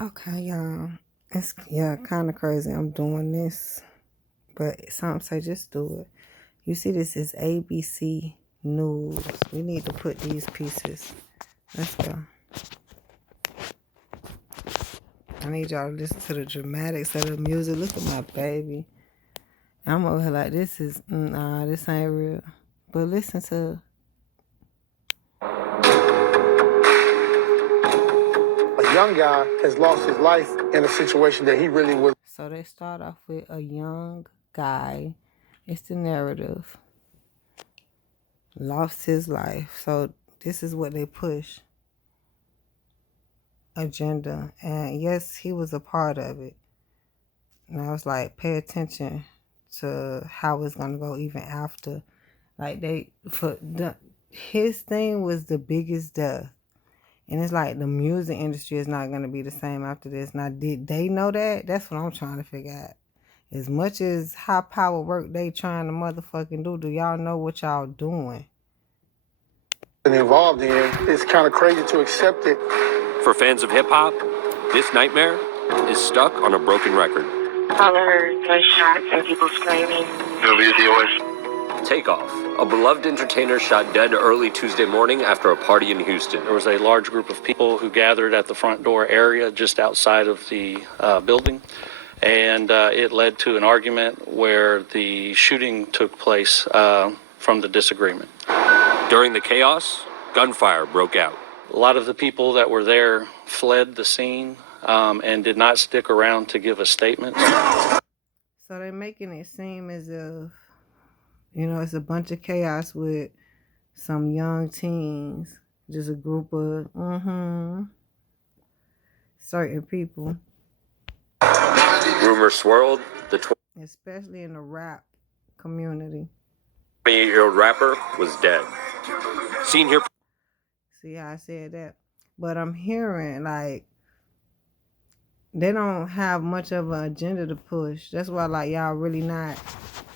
Okay, y'all. It's kind of crazy. I'm doing this, but some say just do it. You see, this is ABC News. We need to put these pieces. Let's go. I need y'all to listen to the dramatics of the music. Look at my baby. I'm over here like, this is, nah, this ain't real. But listen to. A young guy has lost his life in a situation that he really was. So they start off with a young guy. It's the narrative. Lost his life. So this is what they push. Agenda. And yes, he was a part of it. And I was like, pay attention to how it's gonna go even after. Like his thing was the biggest death. And it's like the music industry is not gonna be the same after this. Now, did they know that? That's what I'm trying to figure out. As much as high power work they trying to motherfucking do y'all know what y'all doing? Involved in, it's kind of crazy to accept it. For fans of hip-hop, this nightmare is stuck on a broken record. I heard gunshots and people screaming. Takeoff, a beloved entertainer shot dead early Tuesday morning after a party in Houston. There was a large group of people who gathered at the front door area just outside of the building, and it led to an argument where the shooting took place from the disagreement. During the chaos, gunfire broke out. A lot of the people that were there fled the scene and did not stick around to give a statement. So they're making it seem as if, it's a bunch of chaos with some young teens, just a group of certain people. Rumors swirled. Especially in the rap community. 28-year-old rapper was dead. Seen here. See how I said that? But I'm hearing, like, they don't have much of an agenda to push. That's why, like, y'all really not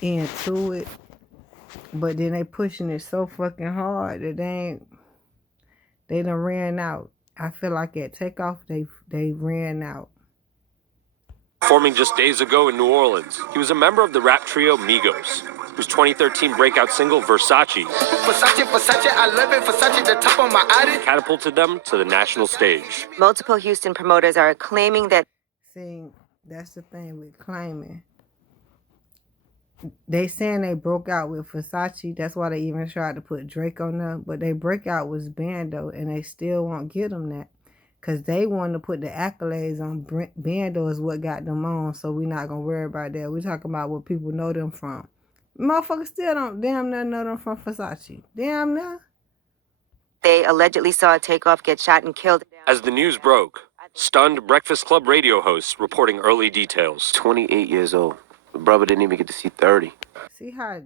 into it. But then they pushing it so fucking hard that they done ran out. I feel like at Takeoff, they ran out. Performing just days ago in New Orleans, he was a member of the rap trio Migos, whose 2013 breakout single Versace I love it, Versace, the top of my eye. catapulted them to the national stage. Multiple Houston promoters are claiming that. See, that's the thing with claiming. They saying they broke out with Versace. That's why they even tried to put Drake on there. But they breakout was Bando, and they still won't get them that. Because they want to put the accolades on Bando is what got them on. So we're not going to worry about that. We're talking about what people know them from. Motherfuckers still don't damn near know them from Versace. Damn near. They allegedly saw Takeoff get shot and killed. As the news broke, stunned Breakfast Club radio hosts reporting early details. 28 years old. The brother didn't even get to see 30. See how,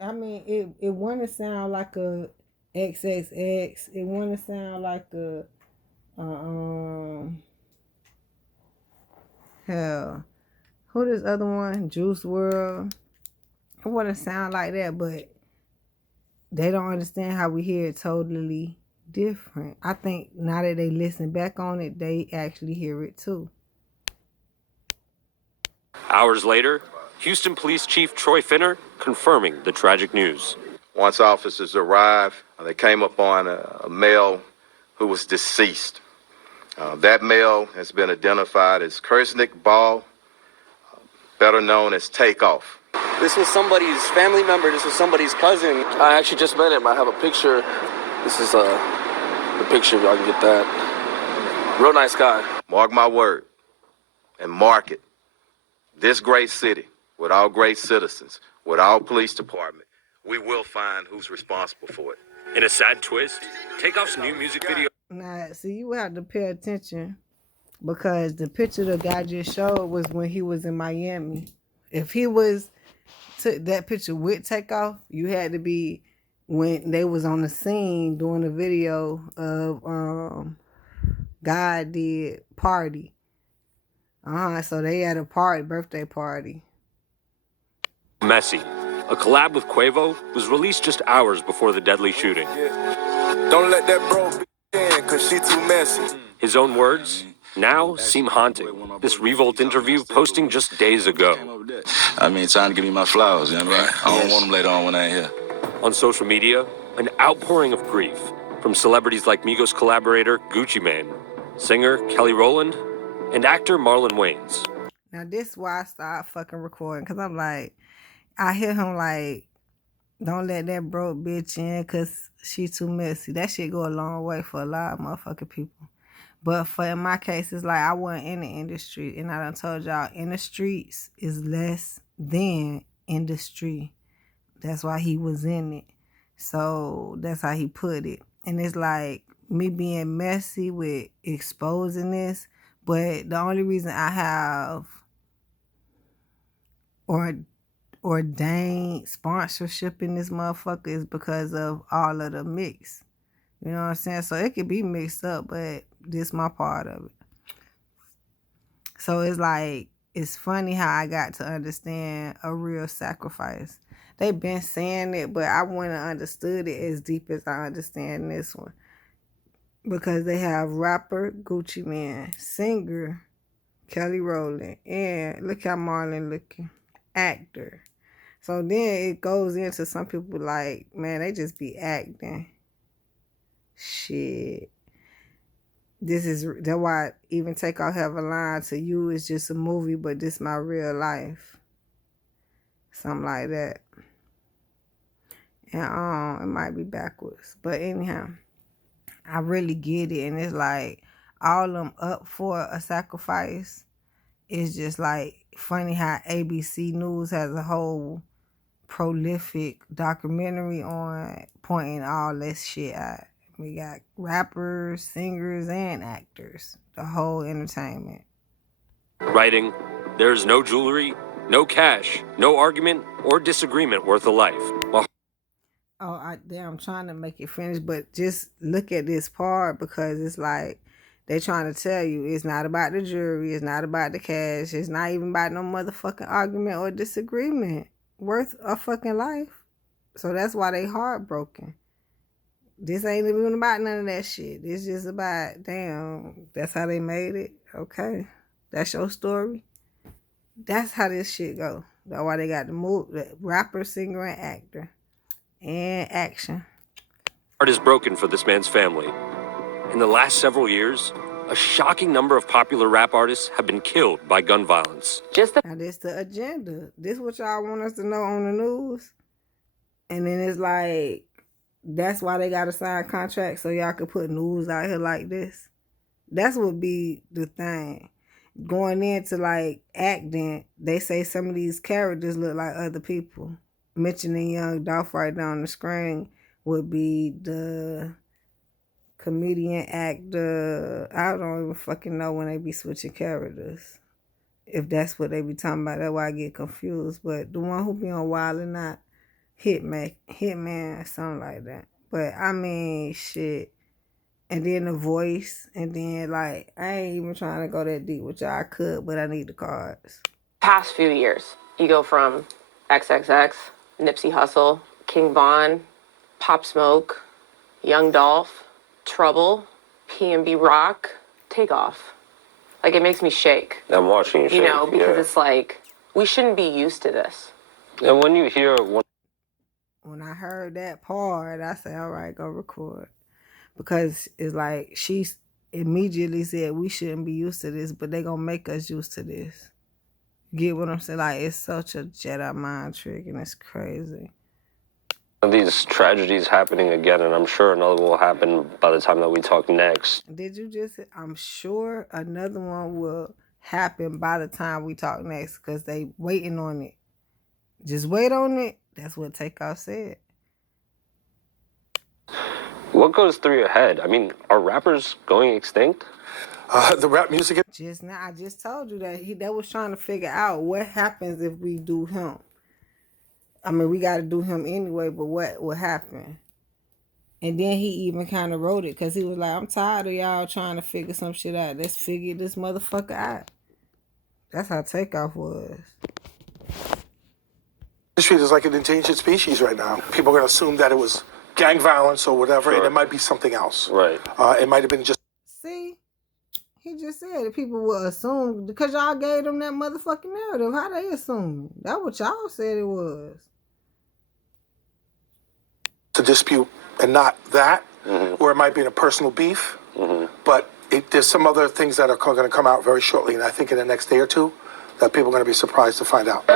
it want to sound like a XXX. It want to sound like a, hell, who this other one? Juice WRLD. It want to sound like that, but they don't understand how we hear it totally different. I think now that they listen back on it, they actually hear it too. Hours later, Houston Police Chief Troy Finner confirming the tragic news. Once officers arrived, they came upon a male who was deceased. That male has been identified as Kersnick Ball, better known as Takeoff. This was somebody's family member. This was somebody's cousin. I actually just met him. I have a picture. This is the picture, if y'all can get that. Real nice guy. Mark my word and mark it. This great city, with our great citizens, with our police department, we will find who's responsible for it. In a sad twist, Takeoff's new music video. Now, see, you have to pay attention because the picture the guy just showed was when he was in Miami. If he took that picture with Takeoff, you had to be when they was on the scene doing a video of God Did Party. So they had a birthday party. Messy, a collab with Quavo, was released just hours before the deadly shooting. Don't let that bro be in, cause she too messy. His own words, now seem haunting. This Revolt interview posting just days ago. I mean, trying to give me my flowers, you know what I mean? I don't want them later on when I ain't here. On social media, an outpouring of grief from celebrities like Migos collaborator Gucci Mane, singer Kelly Rowland, and actor Marlon Wayans. Now this is why I started fucking recording, because I'm like, I hear him like, don't let that broke bitch in because she too messy. That shit go a long way for a lot of motherfucking people. But for in my case, it's like I wasn't in the industry. And I done told y'all, in the streets is less than industry. That's why he was in it. So that's how he put it. And it's like me being messy with exposing this. But the only reason I have ordained sponsorship in this motherfucker is because of all of the mix. You know what I'm saying? So it could be mixed up, but this my part of it. So it's like, it's funny how I got to understand a real sacrifice. They been saying it, but I wouldn't have understood it as deep as I understand this one. Because they have rapper Gucci Mane, singer Kelly Rowland, and look how Marlon looking, actor. So then it goes into some people like, man, they just be acting. Shit. That's why even Takeoff have a line, to you it's just a movie, but this my real life. Something like that. And it might be backwards. But anyhow, I really get it. And it's like, all them up for a sacrifice. It's just like funny how ABC News has a whole prolific documentary on pointing all this shit out. We got rappers, singers, and actors. The whole entertainment. Writing, there's no jewelry, no cash, no argument or disagreement worth a life. Well, I'm trying to make it finish, but just look at this part, because it's like they trying to tell you it's not about the jury, it's not about the cash, it's not even about no motherfucking argument or disagreement worth a fucking life. So that's why they heartbroken. This ain't even about none of that shit. It's just about, damn, that's how they made it. Okay. That's your story. That's how this shit go. That's why they got the rapper, singer, and actor. And action. Heart is broken for this man's family. In the last several years, a shocking number of popular rap artists have been killed by gun violence. Now this the agenda. This what y'all want us to know on the news. And then it's like, that's why they got to sign contracts so y'all could put news out here like this. That's what be the thing. Going into like acting, they say some of these characters look like other people. Mentioning Young Dolph right down the screen would be the comedian, actor. I don't even fucking know when they be switching characters. If that's what they be talking about, that's why I get confused. But the one who be on Wild and Not, Hitman, something like that. But I mean, shit. And then the voice, and then like, I ain't even trying to go that deep with y'all. I could, but I need the cards. Past few years, you go from XXX, Nipsey Hussle, King Von, Pop Smoke, Young Dolph, Trouble, P&B Rock, Takeoff. Like, it makes me shake. I'm watching you shake. You know, because it's like, we shouldn't be used to this. And when you hear When I heard that part, I said, all right, go record. Because it's like, she immediately said, we shouldn't be used to this, but they gonna make us used to this. Get what I'm saying? Like, it's such a Jedi mind trick, and it's crazy. these tragedies happening again, and I'm sure another will happen by the time that we talk next. Did you just say, I'm sure another one will happen by the time we talk next, because they waiting on it. Just wait on it. That's what Takeoff said. What goes through your head? I mean, are rappers going extinct? The rap music. Just now, I just told you that that was trying to figure out what happens if we do him. I mean, we got to do him anyway, but what would happen? And then he even kind of wrote it, because he was like, I'm tired of y'all trying to figure some shit out. Let's figure this motherfucker out. That's how Takeoff was. Industry is like an endangered species right now. People are going to assume that it was gang violence or whatever, and it might be something else. Right. It might have been just... See? He just said that people will assume because y'all gave them that motherfucking narrative. How they assume? That's what y'all said it was. To dispute and not that, or it might be in a personal beef. But there's some other things that are going to come out very shortly, and I think in the next day or two that people are going to be surprised to find out.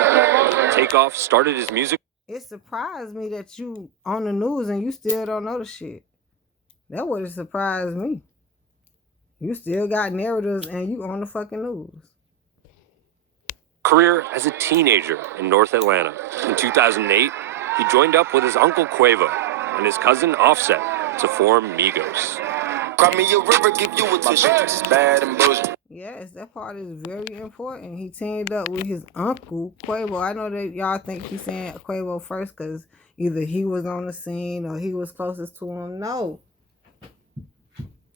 Takeoff started his music. It surprised me that you on the news and you still don't know the shit. That would have surprised me. You still got narratives and you on the fucking news. Career as a teenager in North Atlanta. In 2008, he joined up with his uncle Quavo and his cousin Offset to form Migos. Cry me a river, give you a tissue. It's bad and bullshit. Yes, that part is very important. He teamed up with his uncle Quavo. I know that y'all think he's saying Quavo first because either he was on the scene or he was closest to him. No.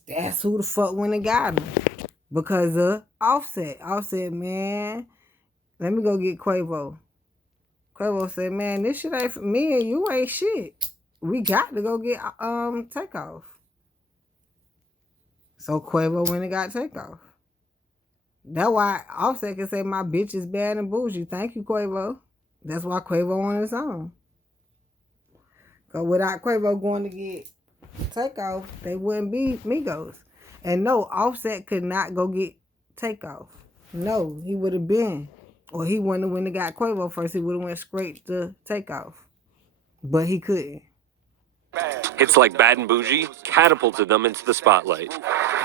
That's who the fuck went and got him. Because of Offset. Offset, man, let me go get Quavo. Quavo said, man, this shit ain't for me and you ain't shit. We got to go get Takeoff. So Quavo went and got Takeoff. That's why Offset can say my bitch is bad and bougie. Thank you, Quavo. That's why Quavo on his own. Because without Quavo going to get Takeoff, they wouldn't be Migos. And no, Offset could not go get Takeoff. No, he would have been. Or he wouldn't have went and got Quavo first. He would have went straight to Takeoff. But he couldn't. Hits like Bad and Bougie catapulted them into the spotlight.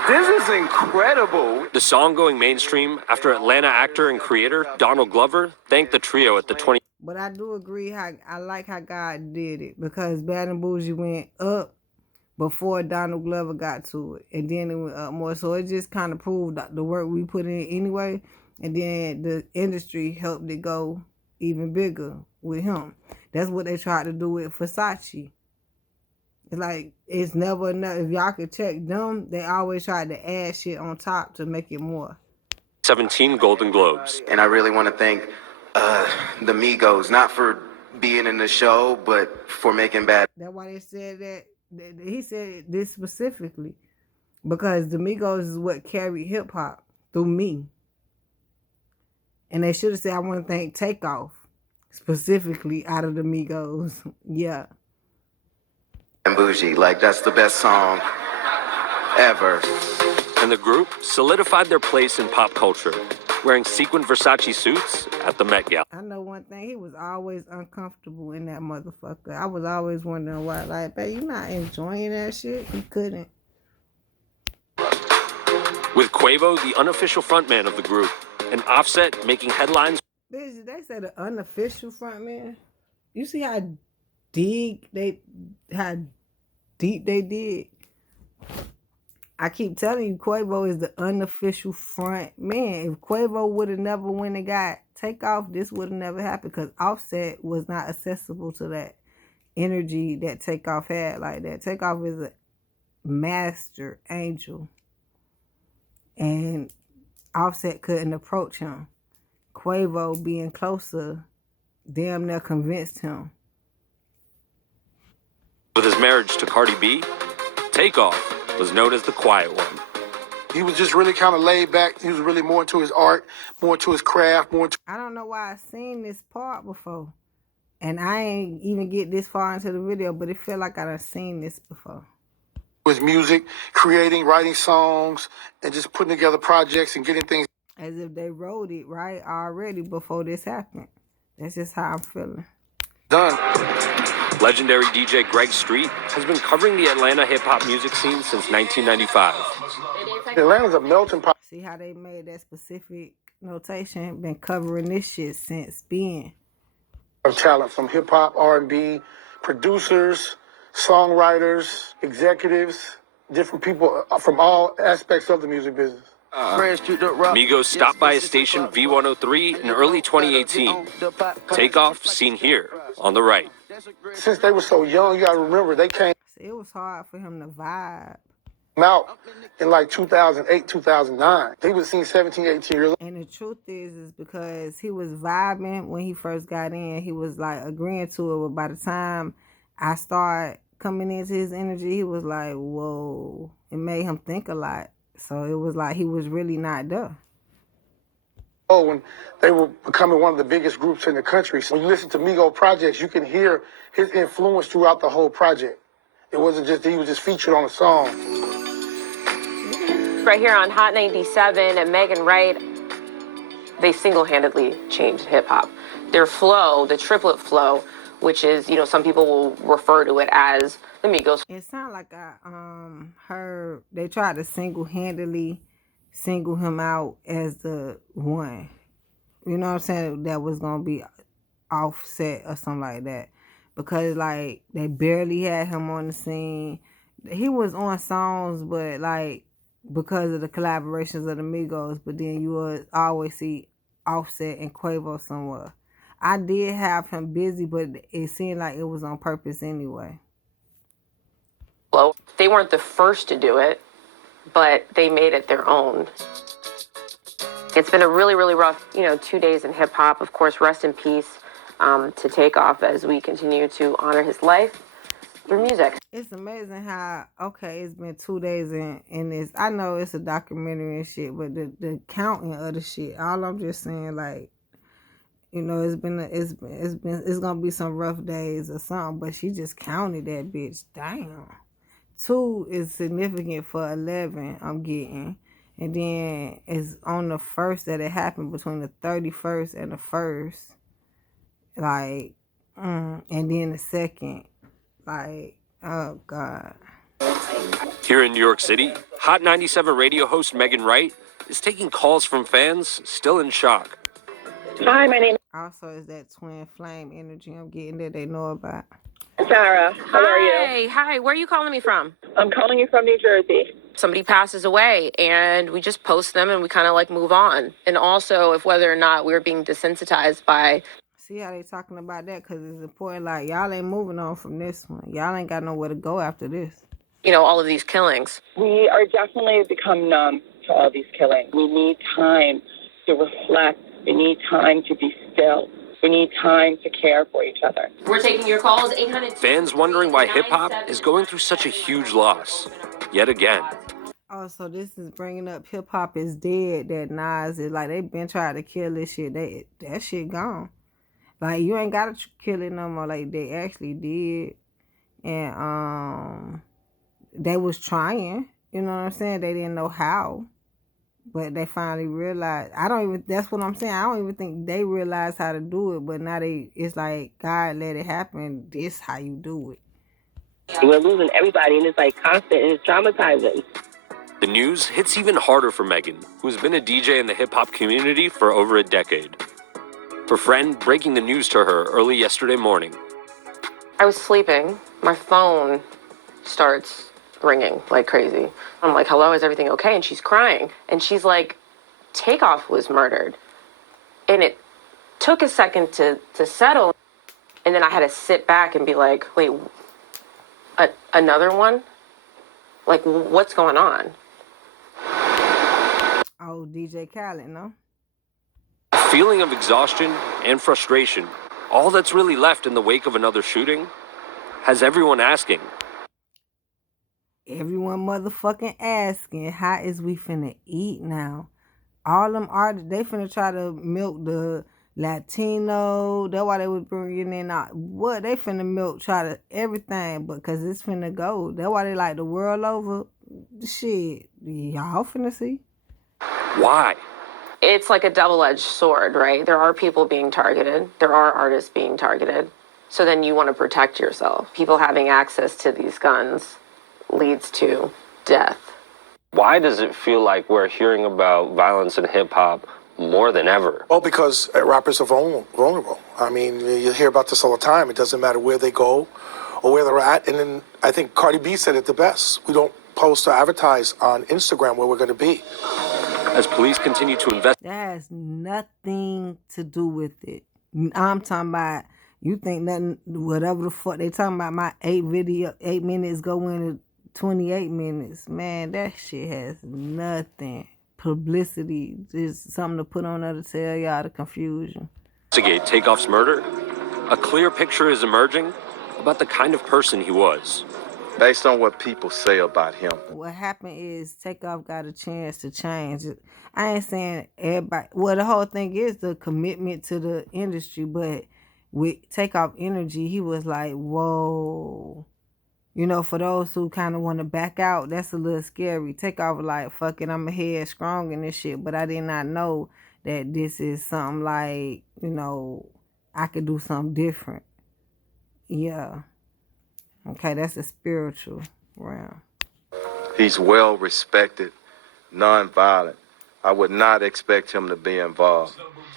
This is incredible. The song going mainstream after Atlanta actor and creator Donald Glover thanked the trio at the 20. But I do agree I like how God did it. Because Bad and Bougie went up before Donald Glover got to it. And then it went up more. So it just kind of proved the work we put in anyway. And then the industry helped it go even bigger with him. That's what they tried to do with Versace. It's like, it's never enough. If y'all could check them, they always tried to add shit on top to make it more. 17 Golden Globes. And I really want to thank the Migos, not for being in the show, but for making bad. That's why they said that. He said this specifically. Because the Migos is what carried hip-hop through me. And they should have said, I want to thank Takeoff, specifically out of the Migos. Yeah. And Bougie, like that's the best song ever. And the group solidified their place in pop culture, wearing sequin Versace suits at the Met Gala. I know one thing, he was always uncomfortable in that motherfucker. I was always wondering why, like, babe, you not enjoying that shit? He couldn't. With Quavo, the unofficial frontman of the group, and Offset making headlines. Bitch, they said the unofficial frontman. You see how deep they dig? I keep telling you, Quavo is the unofficial front man. If Quavo would have never went and got Takeoff, this would have never happened because Offset was not accessible to that energy that Takeoff had like that. Takeoff is a master angel. And Offset couldn't approach him. Quavo being closer damn near convinced him. With his marriage to Cardi B, Takeoff was known as the quiet one. He was just really kind of laid back. He was really more into his art, more into his craft, more into I don't know why I've seen this part before. And I ain't even get this far into the video, but it felt like I done seen this before. his music, creating, writing songs, and just putting together projects and getting things. As if they wrote it, right, already before this happened. That's just how I'm feeling. Done. Legendary DJ Greg Street has been covering the Atlanta hip-hop music scene since 1995. Atlanta's a melting pot. See how they made that specific notation? Been covering this shit since being. Of talent from hip-hop, R&B, producers, songwriters, executives, different people from all aspects of the music business. Migos stopped by a station V103 in early 2018. Takeoff seen here on the right. Since they were so young, you gotta remember, they came See, it was hard for him to vibe. out in like 2008, 2009. They was seen 17, 18 years old. And the truth is because he was vibing when he first got in. He was like agreeing to it. But by the time I started coming into his energy, he was like, whoa. It made him think a lot. So it was like he was really not there. Oh, when they were becoming one of the biggest groups in the country. So when you listen to Migos projects, you can hear his influence throughout the whole project. It wasn't just he was just featured on a song. Right here on Hot 97 and Megan Wright, they single-handedly changed hip-hop. Their flow, the triplet flow, which is, you know, some people will refer to it as the Migos. It sounded like I heard they tried to single-handedly single him out as the one. You know what I'm saying? That was gonna be Offset or something like that. Because like they barely had him on the scene. He was on songs, but like because of the collaborations of the Migos, but then you would always see Offset and Quavo somewhere. I did have him busy, but it seemed like it was on purpose anyway. Well, they weren't the first to do it, but they made it their own. It's been a really, really rough, 2 days in hip hop. Of course, rest in peace to Takeoff as we continue to honor his life through music. It's amazing how, okay, it's been 2 days in this. I know it's a documentary and shit, but the counting of the shit, all I'm just saying, like, it's gonna be some rough days or something, but she just counted that bitch. Damn. 2 is significant for 11, I'm getting. And then it's on the 1st that it happened, between the 31st and the 1st. Like, and then the 2nd. Like, oh, God. Here in New York City, Hot 97 radio host Megan Wright is taking calls from fans still in shock. Hi, my name Also, is that TwinFlame energy I'm getting that they know about. is Sarah. How are you? Hi. Where are you calling me from? I'm calling you from New Jersey. Somebody passes away and we just post them and we kind of like move on. And also if whether or not we're being desensitized by. See how they talking about that? Because it's important. Like, y'all ain't moving on from this one. Y'all ain't got nowhere to go after this. All of these killings. We are definitely become numb to all these killings. We need time to reflect. We need time to be still. We need time to care for each other. We're taking your calls. 800. Fans wondering why hip-hop is going through such a huge loss. Yet again. Oh, so this is bringing up hip hop is dead. That Nas is like, they been trying to kill this shit. That shit gone. Like, you ain't gotta kill it no more. Like, they actually did. And they was trying. You know what I'm saying? They didn't know how. But they finally realized. That's what I'm saying. I don't even think they realized how to do it. But now it's like, God let it happen. This how you do it. We're losing everybody, and it's like constant, and it's traumatizing. The news hits even harder for Megan, who has been a DJ in the hip-hop community for over a decade. Her friend breaking the news to her early yesterday morning. I was sleeping. My phone starts ringing like crazy. I'm like, hello, is everything okay? And she's crying. And she's like, Takeoff was murdered. And it took a second to settle. And then I had to sit back and be like, wait, another one? Like, what's going on? Oh, DJ Khaled, no? A feeling of exhaustion and frustration, all that's really left in the wake of another shooting, has everyone asking. Everyone motherfucking asking, how is we finna eat now? All them artists, they finna try to milk the Latino. That's why they was bringing in what they finna milk, try to everything, but cause it's finna go. That's why they like the world over. Shit, y'all finna see. Why? It's like a double-edged sword, right? There are people being targeted. There are artists being targeted. So then you want to protect yourself. People having access to these guns leads to death. Why does it feel like we're hearing about violence in hip-hop more than ever? Well, because rappers are vulnerable. I mean, you hear about this all the time. It doesn't matter where they go or where they're at. And then I think Cardi B said it the best. We don't post or advertise on Instagram where we're going to be. As police continue to investigate. That has nothing to do with it. I'm talking about, you think nothing, whatever the fuck they talking about, my 8 minutes go into 28 minutes. Man, that shit has nothing. Publicity, just something to put on there to tell y'all the confusion. Investigate Takeoff's murder, a clear picture is emerging about the kind of person he was. based on what people say about him. What happened is Takeoff got a chance to change. I ain't saying everybody. Well, the whole thing is the commitment to the industry, but with Takeoff energy, he was like, whoa. You know, for those who kind of want to back out, that's a little scary. Takeoff was like, fuck it, I'm ahead strong in this shit. But I did not know that this is something like, you know, I could do something different. Yeah. Okay, that's a spiritual realm. He's well respected, non-violent. I would not expect him to be involved.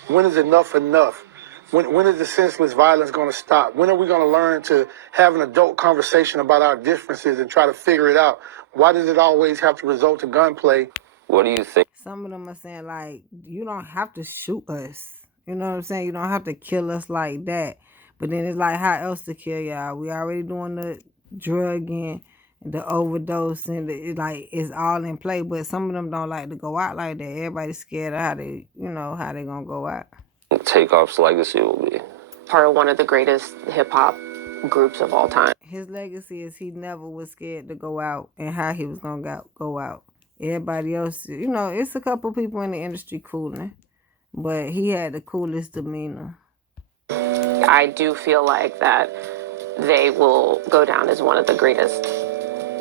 When is enough enough? When is the senseless violence going to stop? When are we going to learn to have an adult conversation about our differences and try to figure it out? Why does it always have to result to gunplay? What do you think? Some of them are saying, like, you don't have to shoot us. You know what I'm saying? You don't have to kill us like that. But then it's like, how else to kill y'all? We already doing the drugging, the overdose, and it's all in play. But some of them don't like to go out like that. Everybody's scared of how they gonna go out. Takeoff's legacy will be Part of one of the greatest hip hop groups of all time. His legacy is he never was scared to go out and how he was gonna go out. Everybody else, you know, it's a couple people in the industry cooling, but he had the coolest demeanor. I do feel like that they will go down as one of the greatest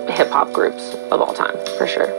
hip hop groups of all time, for sure.